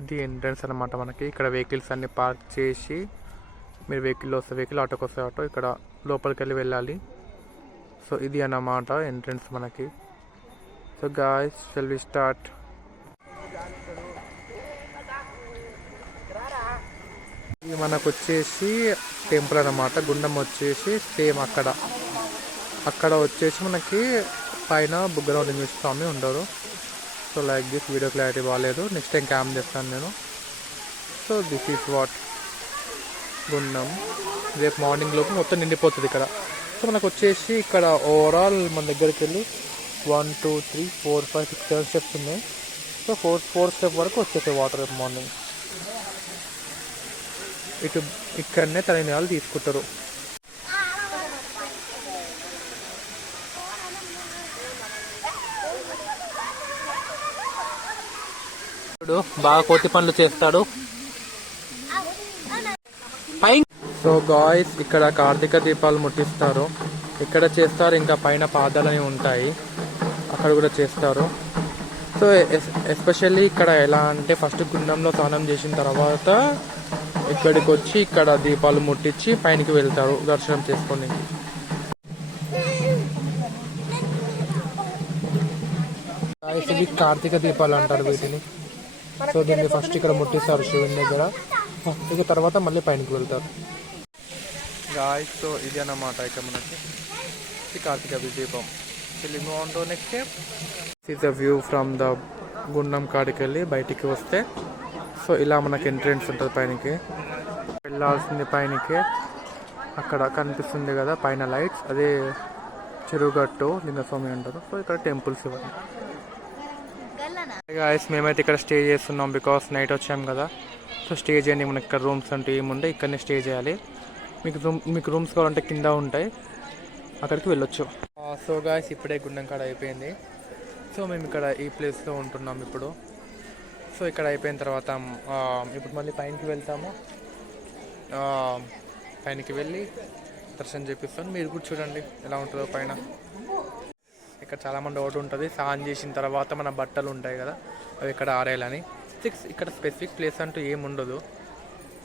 ఇది ఎంట్రన్స్ అనమాట. మనకి ఇక్కడ వెహికల్స్ అన్ని పార్క్ చేసి, మీరు వెహికల్ వస్తే వెహికల్, ఆటోకి వస్తే ఆటో, ఇక్కడ లోపలికి వెళ్ళాలి. సో ఇది అన్నమాట ఎంట్రన్స్ మనకి. So guys, shall we start. ఇది మనకు వచ్చేసి టెంపుల్ అన్నమాట. గుండం వచ్చేసి సేమ్ అక్కడ వచ్చేసి మనకి పైన బుగ్గరామలింగేశ్వర స్వామి ఉండరు. So like this. Video clarity బాగాలేదు, నెక్స్ట్ టైం క్యామ్ చేస్తాను నేను. సో దిస్ ఈజ్ వాట్ గుండం. రేపు మార్నింగ్ లోపు మొత్తం నిండిపోతుంది ఇక్కడ. సో మనకు వచ్చేసి ఇక్కడ ఓవరాల్ మన దగ్గరికి వెళ్ళి 1 2 3 4 5 6 7 స్టెప్స్ ఉన్నాయి. సో 4 స్టెప్ వరకు వచ్చేసాయి వాటర్ రేపు మార్నింగ్. ఇక్కడనే తలనీళ్ళు తీసుకుంటారు. బాగా కోతి పనులు చేస్తాడు. సో గాయ్స్, ఇక్కడ కార్తీక దీపాలు ముట్టిస్తారు. ఇక్కడ చేస్తారు, ఇంకా పైన పాదాలని ఉంటాయి, అక్కడ కూడా చేస్తారు. సో ఎస్పెషల్లీ ఇక్కడ ఎలా అంటే, ఫస్ట్ గుండంలో స్నానం చేసిన తర్వాత ఇక్కడికి వచ్చి ఇక్కడ దీపాలు ముట్టించి పైనకి వెళ్తారు దర్శనం చేసుకొని. ఇవి కార్తీక దీపాలు అంటారు వీటిని. సో దీన్ని ఫస్ట్ ఇక్కడ ముట్టిస్తారు శివుని దగ్గర, ఇక తర్వాత మళ్ళీ పైనకి వెళ్తారు. గాయ్స్, సో ఇది అన్నమాట ఇక మనకి ఈ కార్తీక దీపం. Next is the view from the గుండం కాడికి వెళ్ళి బయటికి వస్తే. సో ఇలా మనకి ఎంట్రెన్స్ ఉంటుంది పైనకి. వెళ్ళాల్సింది పైనకి. అక్కడ కనిపిస్తుంది కదా పైన లైట్స్, అదే చెరువుగట్టు లింగస్వామి అంటారు. సో ఇక్కడ టెంపుల్స్ ఇవన్నీ. గాయ్స్, మేమైతే ఇక్కడ స్టే చేస్తున్నాం బికాస్ నైట్ వచ్చాం కదా. సో స్టే చేయండి, మనకి ఇక్కడ రూమ్స్ అంటే ఏముంటాయి, ఇక్కడనే స్టే చేయాలి. మీకు రూమ్స్ కావాలంటే కింద ఉంటాయి, అక్కడికి వెళ్ళొచ్చు. సో గాయ్స్, ఇప్పుడే గుండం కాడ అయిపోయింది. సో మేము ఇక్కడ ఈ ప్లేస్లో ఉంటున్నాం ఇప్పుడు. సో ఇక్కడ అయిపోయిన తర్వాత ఇప్పుడు మళ్ళీ పైనకి వెళ్తాము. పైనకి వెళ్ళి దర్శనం చేపిస్తాను. మీరు కూడా చూడండి ఎలా ఉంటుందో పైన. ఇక్కడ చాలామంది ఒకటి ఉంటుంది, స్నానం చేసిన తర్వాత మన బట్టలు ఉంటాయి కదా, అవి ఇక్కడ ఆరేయాలని. ఇక్కడ స్పెసిఫిక్ ప్లేస్ అంటూ ఏమి ఉండదు.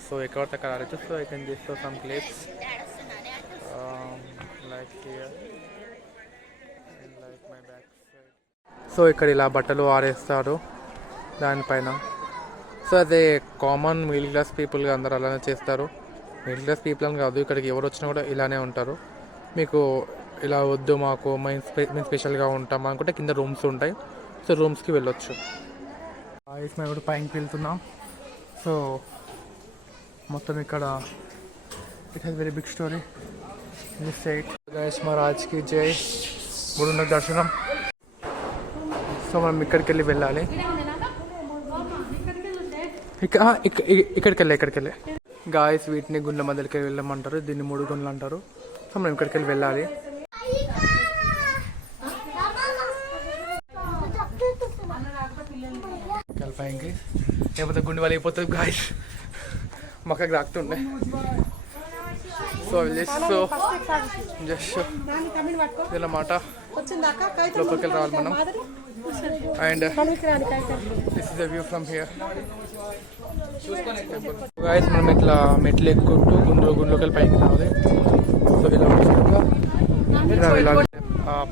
సో ఎక్కడితో అక్కడ ఆడచ్చు. So I can just show some place like here and like my back side. So ఇక్కడ ఇలా బట్టలు ఆరేస్తారు దానిపైన. సో అదే కామన్ మిడిల్ క్లాస్ పీపుల్గా అందరూ అలానే చేస్తారు. మిడిల్ క్లాస్ పీపుల్ అని కాదు, ఇక్కడికి ఎవరు వచ్చినా కూడా ఇలానే ఉంటారు. మీకు ఇలా వద్దు, మాకు మేము స్పెషల్గా ఉంటాం అనుకుంటే కింద రూమ్స్ ఉంటాయి. సో రూమ్స్కి వెళ్ళొచ్చు. మేము కూడా పైకి వెళ్తున్నాం. సో మొత్తం ఇక్కడ it has very big story this side. Ganesh మహారాజ్కి జై. గురున్న దర్శనం. సో మనం ఇక్కడికి వెళ్ళాలి. ఇక్కడికి వెళ్ళే గాయస్, వీటిని గుండె మధ్యలోకి వెళ్ళమంటారు. దీన్ని 3 గుండ్లు అంటారు. సో మనం ఇక్కడికి వెళ్ళాలి. పైకి లేకపోతే గుండె వాళ్ళు అయిపోతుంది గాయస్, మొక్కకి రాకుతుండే. సో జస్ట్ ఇదన్నమాట. లోపలికి రావాలి మనం. And this is the view from here. Guys, మనం ఇట్లా మెట్లు ఎక్కుంటూ గుండ్లోకి వెళ్ళి పైకి రావాలి. సో ఇలా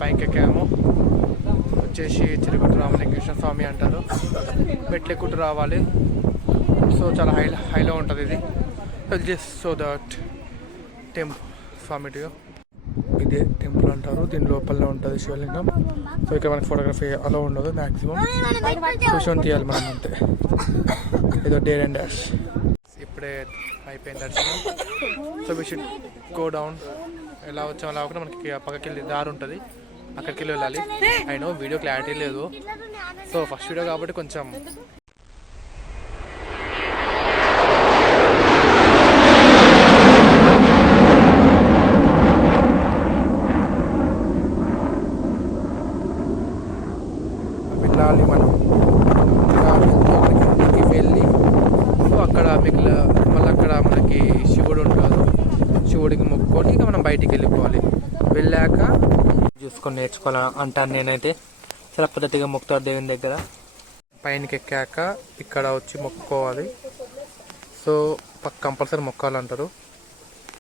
పైకి ఎక్కాము. వచ్చేసి చిరుగుట్టు రామలింగేశ్వర స్వామి అంటారు. మెట్లు ఎక్కుంటూ రావాలి. సో చాలా హైలో ఉంటుంది ఇది. జస్ట్ సో దట్ టెంపుల్ స్వామి ఇదే టెంపుల్ అంటారు. దీని లోపలనే ఉంటుంది శివలింగం. సో ఇక్కడ మనకి ఫోటోగ్రఫీ అలా ఉండదు, మ్యాక్సిమం కూర్చొని తీయాలి మనం అంతే. ఏదో డేర్ అండ్ డాష్. ఇప్పుడే అయిపోయింది దర్శనం. So we should go down. ఎలా వచ్చాం అలా అవ్వకుండా మనకి పక్కకి వెళ్ళి దారి ఉంటుంది, అక్కడికి వెళ్ళి వెళ్ళాలి. అయినో వీడియో క్లారిటీ లేదు. సో ఫస్ట్ వీడియో కాబట్టి కొంచెం వెళ్ళాలి మనం. అక్కడికి వెళ్ళి సో అక్కడ మీకు మళ్ళీ అక్కడ మనకి శివుడు ఉంటాడు. శివుడికి మొక్కుకొని ఇక మనం బయటికి వెళ్ళిపోవాలి. వెళ్ళాక చూసుకొని నేర్చుకోవాలి అంటాను నేనైతే. చాలా పద్ధతిగా మొక్కుతారు దేవుని దగ్గర. పైనకి ఎక్కాక ఇక్కడ వచ్చి మొక్కుకోవాలి. సో కంపల్సరీ మొక్కాలంటారు.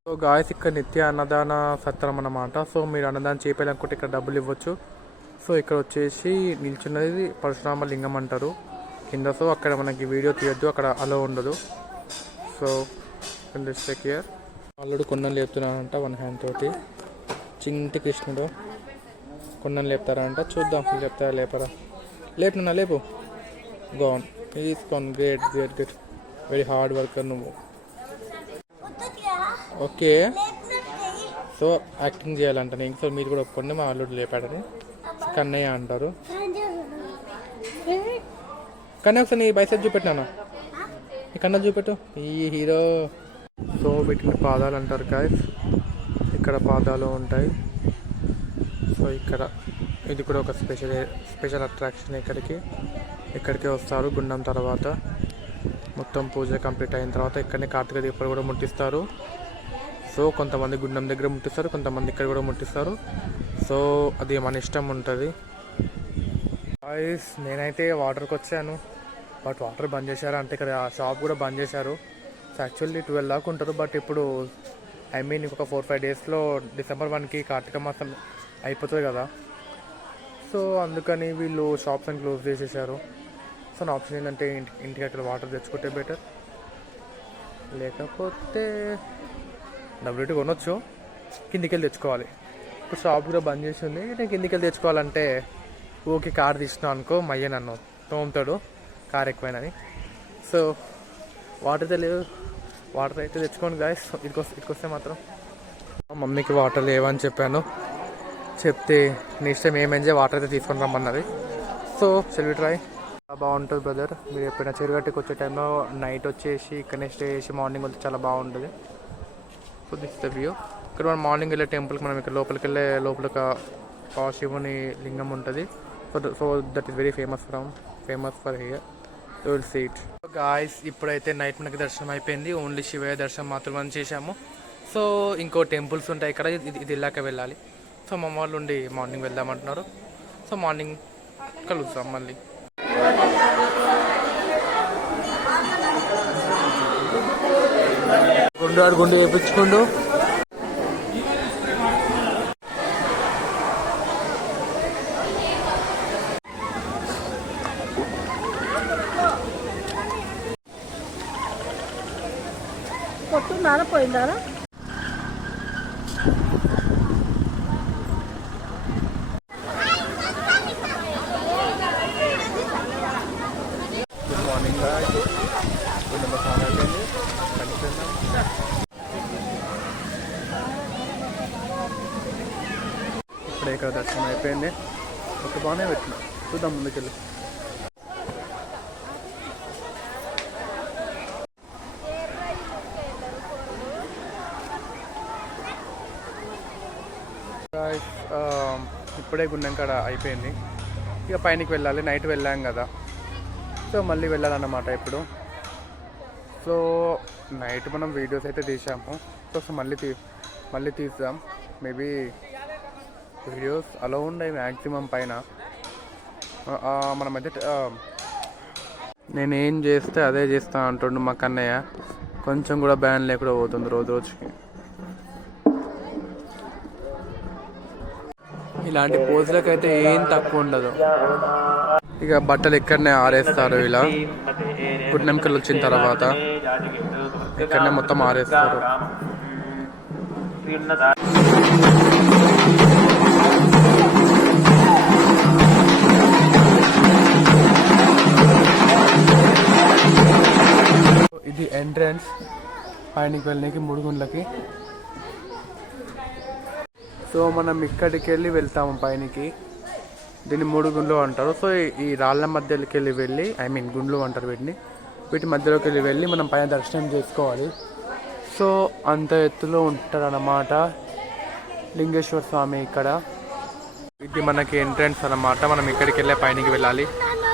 సో గాయస్ ఇక్కడ నిత్య అన్నదాన సత్రం అన్నమాట. సో మీరు అన్నదానం చేయాలనుకుంటే ఇక్కడ డబ్బులు ఇవ్వచ్చు. సో ఇక్కడ వచ్చేసి నిల్చున్నది పరశురామ లింగం అంటారు కింద. సో అక్కడ మనకి వీడియో తీయొద్దు, అక్కడ అలో ఉండదు. So check here. అల్లుడు కొండను లేపుతున్నానంట 1 హ్యాండ్ తోటి. చింటి కృష్ణుడు కొండను లేపుతారంట. చూద్దాం లేపుతారా లేపరా. లేపునా లేపు. గోన్ తీసుకోన్. Great great great. Very hard worker నువ్వు. ఓకే సో యాక్టింగ్ చేయాలంట నేను. సో మీరు కూడా ఒప్పుకోండి మా అల్లుడు లేపాడని. కన్నయ్య అంటారు. కన్నయ్య ఒకసారి నీ బైసెప్ చూపెట్టినాను. నీ కన్నా చూపెట్టు ఈ హీరో. సో వీటిని పాదాలు అంటారు గాయ్స్. ఇక్కడ పాదాలు ఉంటాయి. సో ఇక్కడ ఇది కూడా ఒక స్పెషల్ అట్రాక్షన్. ఇక్కడికి వస్తారు గుండం తర్వాత. మొత్తం పూజ కంప్లీట్ అయిన తర్వాత ఇక్కడనే కార్తీక దీపాలు కూడా ముట్టిస్తారు. సో కొంతమంది గుండం దగ్గర ముట్టిస్తారు, కొంతమంది ఇక్కడ కూడా ముట్టిస్తారు. సో అది మన ఇష్టం ఉంటుంది. గాయ్స్ నేనైతే వాటర్కి వచ్చాను, బట్ వాటర్ బంద్ చేశారు. అంటే ఇక్కడ షాప్ కూడా బంద్ చేశారు. సో యాక్చువల్లీ 12 దాకా ఉంటారు. బట్ ఇప్పుడు ఇంకొక 4-5 డేస్లో December 1కి కార్తీక మాసం అయిపోతుంది కదా. సో అందుకని వీళ్ళు షాప్స్ అని క్లోజ్ చేసేసారు. సో నా ఆప్షన్ ఏంటంటే ఇంటికి అక్కడ వాటర్ తెచ్చుకుంటే బెటర్, లేకపోతే డబ్ల్యూటీ కొనొచ్చు, కిందికి వెళ్ళి తెచ్చుకోవాలి. ఇప్పుడు షాప్ కూడా బంద్ చేసి ఉంది. నేను కిందికి వెళ్ళి తెచ్చుకోవాలంటే ఓకే కార్ తీసినావు అనుకో మయ్య నన్ను తోముతాడు కార్ ఎక్కువైనని. సో వాటర్ అయితే లేవు. వాటర్ అయితే తెచ్చుకోండి గాయస్. ఇటుకొస్తే మాత్రం మమ్మీకి వాటర్ లేవని చెప్పాను. చెప్తే నీ ఇష్టం ఏమైంది వాటర్ అయితే తీసుకొని రమ్మన్నది. So shall we try. బాగుంటుంది బ్రదర్. మీరు ఎప్పుడైనా చెరుగట్టుకు వచ్చే టైంలో నైట్ వచ్చేసి ఇక్కడనే స్టే చేసి మార్నింగ్ వెళ్తే చాలా బాగుంటుంది. So this the view. ఇక్కడ మనం మార్నింగ్ వెళ్ళే టెంపుల్కి మనం ఇక్కడ లోపలికి వెళ్ళే లోపల శివుని లింగం ఉంటుంది. So that is very famous for here. You will see it. Guys ఇప్పుడైతే నైట్ మనకి దర్శనం అయిపోయింది. ఓన్లీ శివయ్య దర్శనం మాత్రమే చేసాము. సో ఇంకో టెంపుల్స్ ఉంటాయి ఇక్కడ, ఇది వెళ్ళాక వెళ్ళాలి. సో మా వాళ్ళు ఉండి మార్నింగ్ వెళ్దామంటున్నారు. సో మార్నింగ్ కలుద్దాం మళ్ళీ. గుండు వేయించుకుండు. పొట్టుందారా పోయిందారా. గుడ్ మార్నింగ్ ఇప్పుడే ఇక్కడ దర్శనం అయిపోయింది. ఒక బాగానే పెట్టిన చూద్దాం ముందుకెళ్ళి. ఇప్పుడే గుండం కాడ అయిపోయింది. ఇక పైనకి వెళ్ళాలి. నైట్ వెళ్ళాం కదా, సో మళ్ళీ వెళ్ళాలన్నమాట ఇప్పుడు. సో నైట్ మనం వీడియోస్ అయితే తీసాము. సో మళ్ళీ తీద్దాం. మేబీ వీడియోస్ అలా ఉన్నాయి మ్యాక్సిమం పైన. మనమైతే నేనేం చేస్తే అదే చేస్తా అంటుండు మా కన్నయ్య. కొంచెం కూడా బ్యాన్ లేకుండా పోతుంది రోజుకి. ఇలాంటి పోజులకు అయితే ఏం తక్కువ ఉండదు. ఇక బట్టలు ఇక్కడనే ఆరేస్తారు. ఇలా గుడ్నెంకలు వచ్చిన తర్వాత ఇక్కడనే మొత్తం ఆరేస్తారు. ఇది ఎంట్రన్స్ పైనకి వెళ్ళడానికి ముడుగుండ్లకి. సో మనం ఇక్కడికి వెళ్ళి వెళ్తాము పైనకి. దీన్ని ముడుగుండ్లు అంటారు. సో ఈ రాళ్ళ మధ్యలోకి వెళ్ళి గుండ్లు అంటారు వీటిని. వీటి మధ్యలోకి వెళ్ళి మనం పైన దర్శనం చేసుకోవాలి. సో అంత ఎత్తులో ఉంటారన్నమాట లింగేశ్వర స్వామి ఇక్కడ. ఇది మనకి ఎంట్రన్స్ అన్నమాట. మనం ఇక్కడికి వెళ్ళే పైనకి వెళ్ళాలి.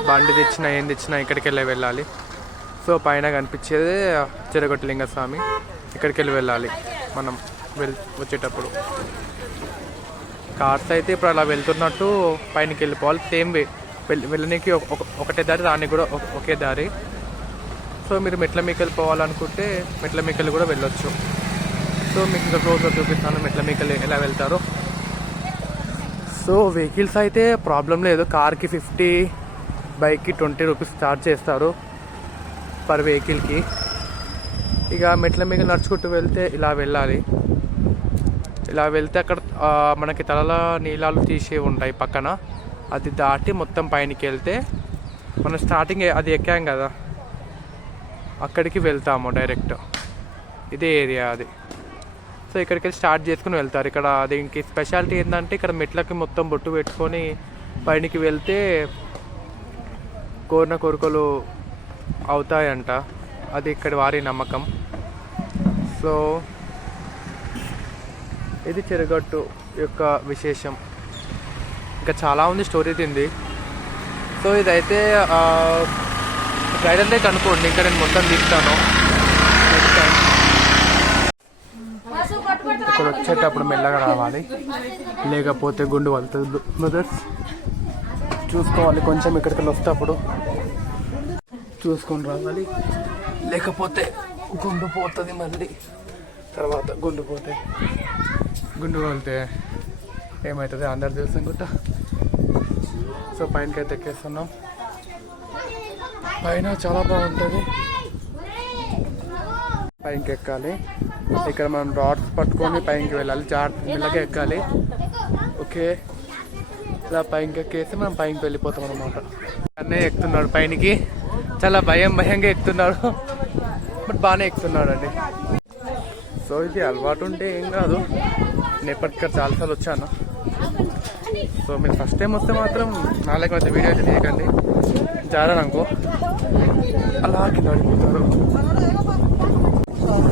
బండి తెచ్చినా ఏం తెచ్చినా ఇక్కడికి వెళ్ళాలి. సో పైన కనిపించేది చెరగొట్టి లింగ స్వామి. ఇక్కడికి వెళ్ళాలి మనం వచ్చేటప్పుడు. కార్స్ అయితే ఇప్పుడు అలా వెళ్తున్నట్టు పైనకి వెళ్ళిపోవాలి. సేమ్ వే వెళ్ళనీకి ఒకటే దారి, రానికి కూడా ఒకే దారి. సో మీరు మెట్ల మీకెళ్ళి పోవాలనుకుంటే మెట్ల మీకెళ్ళి కూడా వెళ్ళొచ్చు. సో మీకు ఇంకా క్లోజ్గా చూపిస్తాను మెట్ల మీకెళ్ళి ఎలా వెళ్తారో. సో వెహికల్స్ అయితే ప్రాబ్లం లేదు. కార్కి 50, బైక్కి 20 రూపీస్ ఛార్జ్ చేస్తారు పర్ వెహికల్కి. ఇక మెట్ల మీద నడుచుకుంటూ వెళ్తే ఇలా వెళ్ళాలి. ఇలా వెళ్తే అక్కడ మనకి తలలో నీళ్ళాలు తీసి ఉంటాయి పక్కన, అది దాటి మొత్తం పైనకి వెళ్తే మనం స్టార్టింగ్ అది ఎక్కాం కదా అక్కడికి వెళ్తాము డైరెక్ట్. ఇదే ఏరియా అది. సో ఇక్కడికి వెళ్ళి స్టార్ట్ చేసుకుని వెళ్తారు. ఇక్కడ దీనికి స్పెషాలిటీ ఏంటంటే ఇక్కడ మెట్లకి మొత్తం బొట్టు పెట్టుకొని పైనకి వెళ్తే కోరిన కోరికలు అవుతాయంట. అది ఇక్కడ వారి నమ్మకం. సో ఇది చెరుగట్టు యొక్క విశేషం. ఇంకా చాలా ఉంది స్టోరీ తింది. సో ఇదైతే గైడెన్ లైక్ అనుకోండి, ఇంకా నేను మొత్తం తీస్తాను నెక్స్ట్ టైం. ఇక్కడ వచ్చేటప్పుడు మెల్లగా రావాలి, లేకపోతే గుండు వలుతుంది బ్రదర్స్. చూసుకోవాలి కొంచెం, ఇక్కడికి వస్తేప్పుడు చూసుకొని రావాలి, లేకపోతే గుండు పోతుంది మళ్ళీ. తర్వాత గుండు వెళ్తే ఏమవుతుంది అందరు తెలుసు అనుకుంటా. సో పైనకి అయితే ఎక్కేస్తున్నాం. పైన చాలా బాగుంటుంది, పైనకి ఎక్కాలి. ఇక్కడ మనం రాడ్స్ పట్టుకొని పైనకి వెళ్ళాలి, మెల్లగా ఎక్కాలి. ఓకే, ఇలా పైనకి ఎక్కేసి మనం పైనకి వెళ్ళిపోతాం అన్నమాట. అన్నయ్య ఎక్కుతున్నాడు పైనకి, చాలా భయంగా ఎక్కుతున్నాడు, బట్ బాగానే ఎక్కుతున్నాడు అండి. సో ఇది అలవాటు ఉంటే ఏం కాదు, నేను ఎప్పటికీ చాలాసార్లు వచ్చాను. సో మీరు ఫస్ట్ టైం వస్తే మాత్రం నాలుగు మధ్య వీడియో అయితే తీయకండి, జారనుకో అలా కింద పడిపోతారు.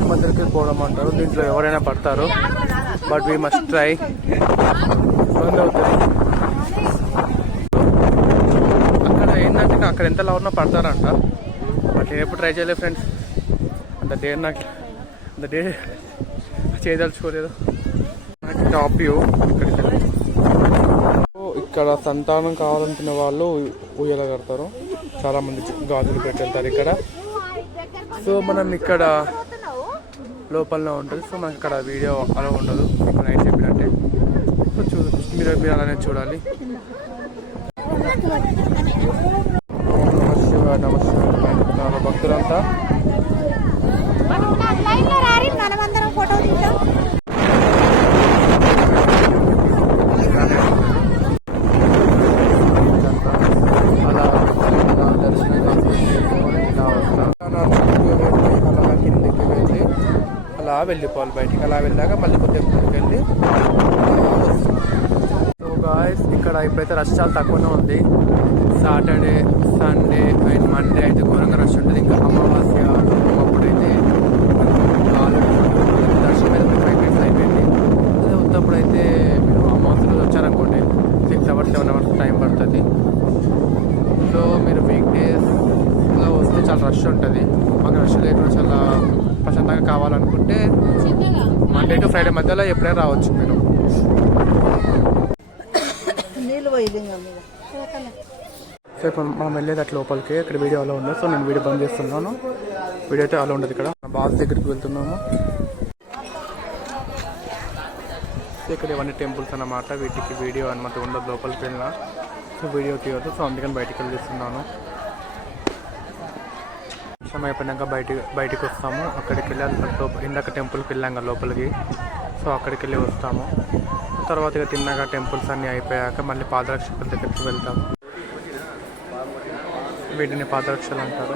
మధ్యలోకి పోవడం అంటారు, దీంట్లో ఎవరైనా పడతారు, బట్ వీ మస్ట్ ట్రై. బంద్ అవుతుంది అక్కడ ఏంటంటే అక్కడ ఎంత లావున్నా పడతారంట, బట్ నేను ఎప్పుడు ట్రై చేయలేదు ఫ్రెండ్స్. అంత డే చేయదలుచుకోలేదు. నాకు టాప్ వ్యూ ఇక్కడ సంతానం కావాలనుకునే వాళ్ళు ఊయల కడతారు, చాలామంది గాజులు పెట్టెళ్తారు ఇక్కడ. సో మనం ఇక్కడ లోపలనే ఉంటుంది. సో మనకి ఇక్కడ వీడియో అలా ఉండదు, మీకు నైట్ చెప్పినట్టే. సో మీరు అలానే చూడాలి. నమస్తే భక్తులంతా అలా వెళ్ళిపోవాలి బయటికి. అలా వెళ్ళాక మళ్ళీ కొద్దిగా వెళ్ళి. సో గాయ్స్ ఇక్కడ ఇప్పుడైతే రష్ చాలా తక్కువనే ఉంది. సాటర్డే, సండే అండ్ మండే అయితే ఘోరంగా రష్ ఉంటుంది. ఇంకా అమావాస్య అప్పుడైతే దర్శనం అయితే 5 minutes అయిపోయింది. అదే ఉత్తప్పుడైతే మీరు అమావాస్యలో వచ్చారనుకోండి 6 hours 7 hours టైం పడుతుంది. సో మీరు వీక్ డేస్లో వస్తే చాలా రష్ ఉంటుంది. మాకు రష్ లేకుండా చాలా ప్రశాంతంగా కావాలనుకుంటే మండే టు ఫ్రైడే మధ్యలో ఎప్పుడైనా రావచ్చు మీరు. సో ఇప్పుడు మనం వెళ్ళేది అట్లా లోపలికి. ఇక్కడ వీడియో అలా ఉండదు, సో నేను వీడియో బంద్ చేస్తున్నాను. వీడియో అయితే అలా ఉండదు. ఇక్కడ బాస్ దగ్గరికి వెళ్తున్నాము. ఇక్కడ ఇవన్నీ టెంపుల్స్ అన్నమాట, వీటికి వీడియో అనమాట ఉండదు లోపలికి వెళ్ళినా. సో వీడియో తీయదు, సో అందుకని బయటికి వెళ్ళిస్తున్నాను. దర్శనం అయిపోయినాక బయటికి వస్తాము. అక్కడికి వెళ్ళాలి, ఇందాక టెంపుల్కి వెళ్ళాం లోపలికి. సో అక్కడికి వెళ్ళి వస్తాము. తర్వాత ఇక తిన్నాక టెంపుల్స్ అన్నీ అయిపోయాక మళ్ళీ పాదరక్షకుల దగ్గరికి వెళ్తాము. వీటిని పాదరక్షలు అంటారు.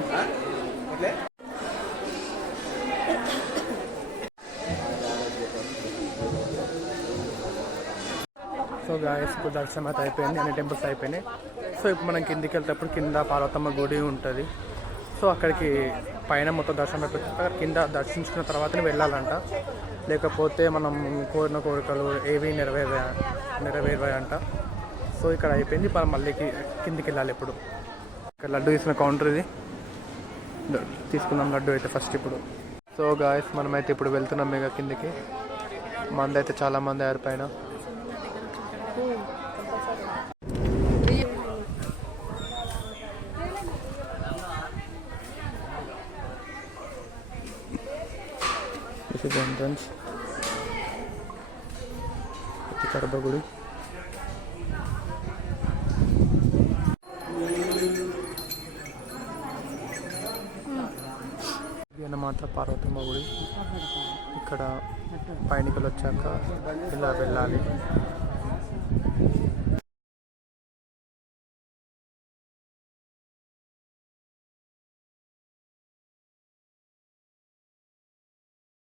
సో గాయస్ ఇప్పుడు దర్శనం అయితే అయిపోయింది, అన్ని టెంపుల్స్ అయిపోయినాయి. సో ఇప్పుడు మనం కిందికి వెళ్తేప్పుడు కింద పార్వతమ్మ గుడి ఉంటుంది. సో అక్కడికి పైన మొత్తం దర్శనం అయిపోతుంది, కింద దర్శించుకున్న తర్వాతనే వెళ్ళాలంట, లేకపోతే మనం కోరిన కోరికలు ఏవి నెరవేరవాయంట. సో ఇక్కడ అయిపోయింది, మనం మళ్ళీ కిందికి వెళ్ళాలి. ఇప్పుడు ఇక్కడ లడ్డు తీసుకున్న కౌంటర్ ఇది, తీసుకున్నాం లడ్డు అయితే ఫస్ట్ ఇప్పుడు. సో గాయస్ మనమైతే ఇప్పుడు వెళ్తున్నాం మెగా కిందికి. మంది అయితే చాలామంది అయ్యారు పైన. దిస్ ఇస్ ఎంట్రన్స్ గర్భగుడి. ఇది అన్నమాట పార్వతమ్మ గుడి. ఇక్కడ పైనకి వచ్చాక ఇలా వెళ్ళాలి.